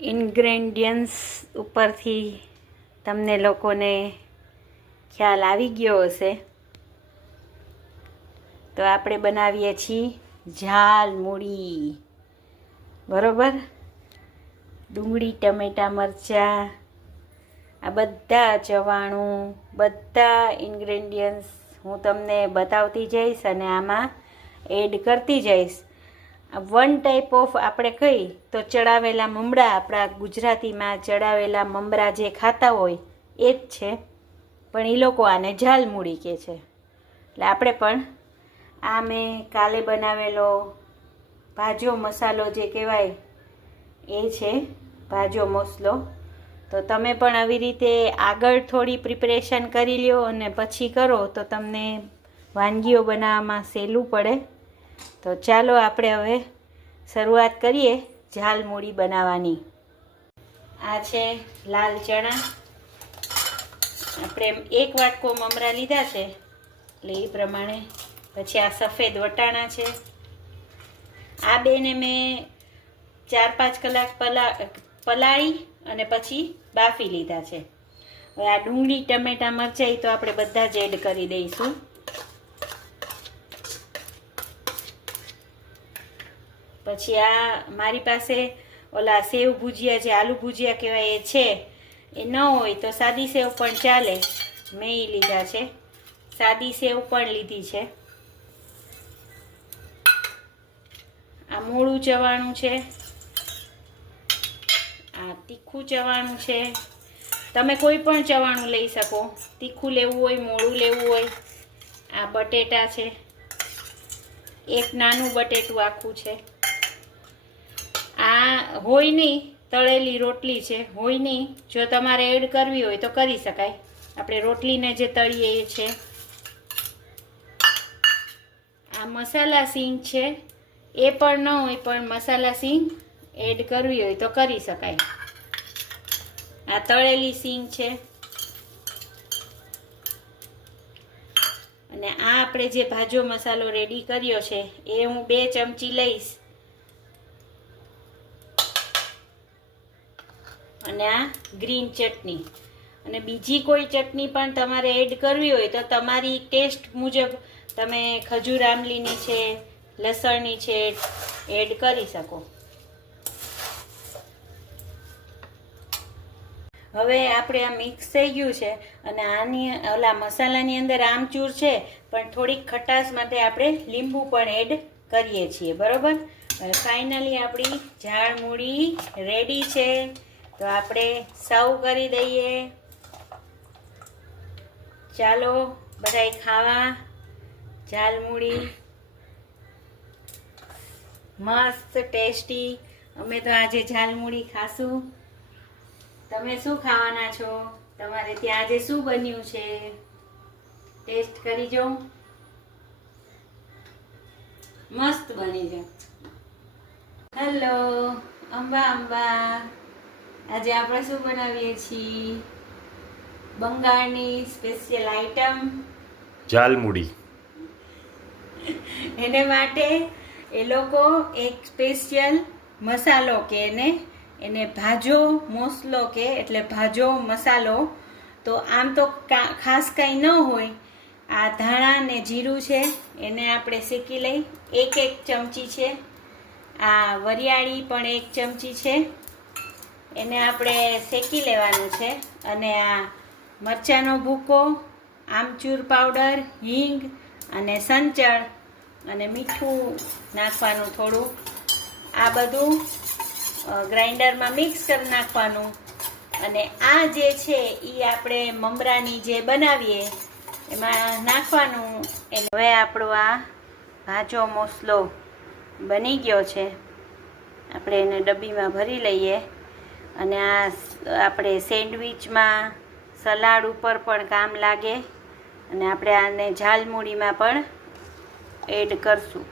Ingredients ઉપરથી તમને લોકોને ખ્યાલ આવી ગયો હશે. તો આપણે બનાવીએ છીએ ઝાલમુડી, બરોબર. ડુંગળી, ટમેટા, મરચાં, આ બધા ચવાણું, બધા ઇન્ગ્રેડિયન્ટ્સ હું તમને બતાવતી જઈશ અને આમાં એડ કરતી જઈશ. વન ટાઈપ ઓફ આપણે કહી તો ચડાવેલા મમરા, આપણા ગુજરાતીમાં ચડાવેલા મમરા જે ખાતા હોય એ જ છે, પણ એ લોકો આને ઝાલમુડી કહે છે. એટલે આપણે પણ આ મેં કાલે બનાવેલો ભાજો મસાલો જે કહેવાય એ છે ભાજો મસલો. તો તમે પણ આવી રીતે આગળ થોડી પ્રિપરેશન કરી લ્યો અને પછી કરો તો તમને વાનગીઓ બનાવવામાં સહેલું પડે. તો ચાલો આપણે હવે શરૂઆત કરીએ ઝાલમુડી બનાવવાની. આ છે લાલ ચણા. આપણે 1 વાટકો મમરા લીધા છે એટલે એ પ્રમાણે. પછી આ સફેદ વટાણા છે. આ બેને મેં 4-5 કલાક પલાળી અને પછી બાફી લીધા છે. હવે આ ડુંગળી, ટમેટા, મરચાં તો આપણે બધા જ એડ કરી દઈશું. પછી આ મારી પાસે ઓલા સેવ ભુજિયા, જે આલુ ભુજિયા કહેવાય એ છે. એ ન હોય તો સાદી સેવ પણ ચાલે. મેં એ લીધા છે, સાદી સેવ પણ લીધી છે. આ મોળું ચવાણું છે, આ તીખું ચવાણું છે. તમે કોઈ પણ ચવાણું લઈ શકો, તીખું લેવું હોય, મોળું લેવું હોય. આ બટેટા છે, એક નાનું બટેટું આખું છે. આ હોય નહીં તળેલી રોટલી છે, હોય નહીં. જો તમારે એડ કરવી હોય તો કરી શકાય. આપણે રોટલીને જે તળીએ એ છે. આ મસાલા સિંગ છે, એ પણ ન હોય પણ મસાલા સિંગ એડ કરવી હોય તો કરી શકાય. આ તળેલી સિંગ છે. અને આ આપણે જે ભાજો મસાલો રેડી કર્યો છે એ હું 2 ચમચી લઈશ. અને આ ગ્રીન ચટણી. અને બીજી કોઈ ચટણી પણ તમારે એડ કરવી હોય તો તમારી ટેસ્ટ મુજબ તમે ખજૂર આમલીની છે, લસણની છે, એડ કરી શકો. હવે આપણે આ મિક્સ થઈ ગયું છે અને આની ઓલા મસાલાની અંદર આમચૂર છે, પણ થોડીક ખટાશ માટે આપણે લીંબુ પણ એડ કરીએ છીએ, બરોબર. ફાઇનલી આપણી ઝાલમુડી રેડી છે. તો આપણે સર્વ કરી દઈએ. ચાલો બધાય ખાવા ઝાલમુડી. મસ્ત ટેસ્ટી. અમે તો આજે ઝાલમુડી ખાશું. તમે શું ખાવાના છો? તમારે ત્યાં આજે શું બન્યું છે? ટેસ્ટ કરી જો. મસ્ત બની છે. હેલો અંબા. આજે આપણે શું બનાવીએ છીએ? બંગાળની સ્પેશિયલ આઈટમ ઝાલમુડી. એને માટે એ લોકો એક સ્પેશિયલ મસાલો કે એને ભાજો મસલો કે, એટલે ભાજો મસાલો. તો આમ તો ખાસ કાંઈ ન હોય. આ ધાણા ને જીરું છે એને આપણે શેકી લઈ. 1 ચમચી છે. આ વરિયાળી પણ 1 ચમચી છે, એને આપણે શેકી લેવાનું છે. અને આ મરચાંનો ભૂકો, આમચૂર પાવડર, હિંગ અને સંચળ અને મીઠું નાખવાનું થોડું. આ બધું ગ્રાઇન્ડરમાં મિક્સ કરી નાખવાનું. અને આ જે છે એ આપણે મમરાની જે બનાવીએ એમાં નાખવાનું. હવે આપણો આ ભાજો મસલો બની ગયો છે. આપણે એને ડબ્બીમાં ભરી લઈએ. અને આ આપણે સેન્ડવિચમાં, સલાડ ઉપર પણ કામ લાગે. અને આપણે આને ઝાલમુડીમાં પણ એડ કરશું.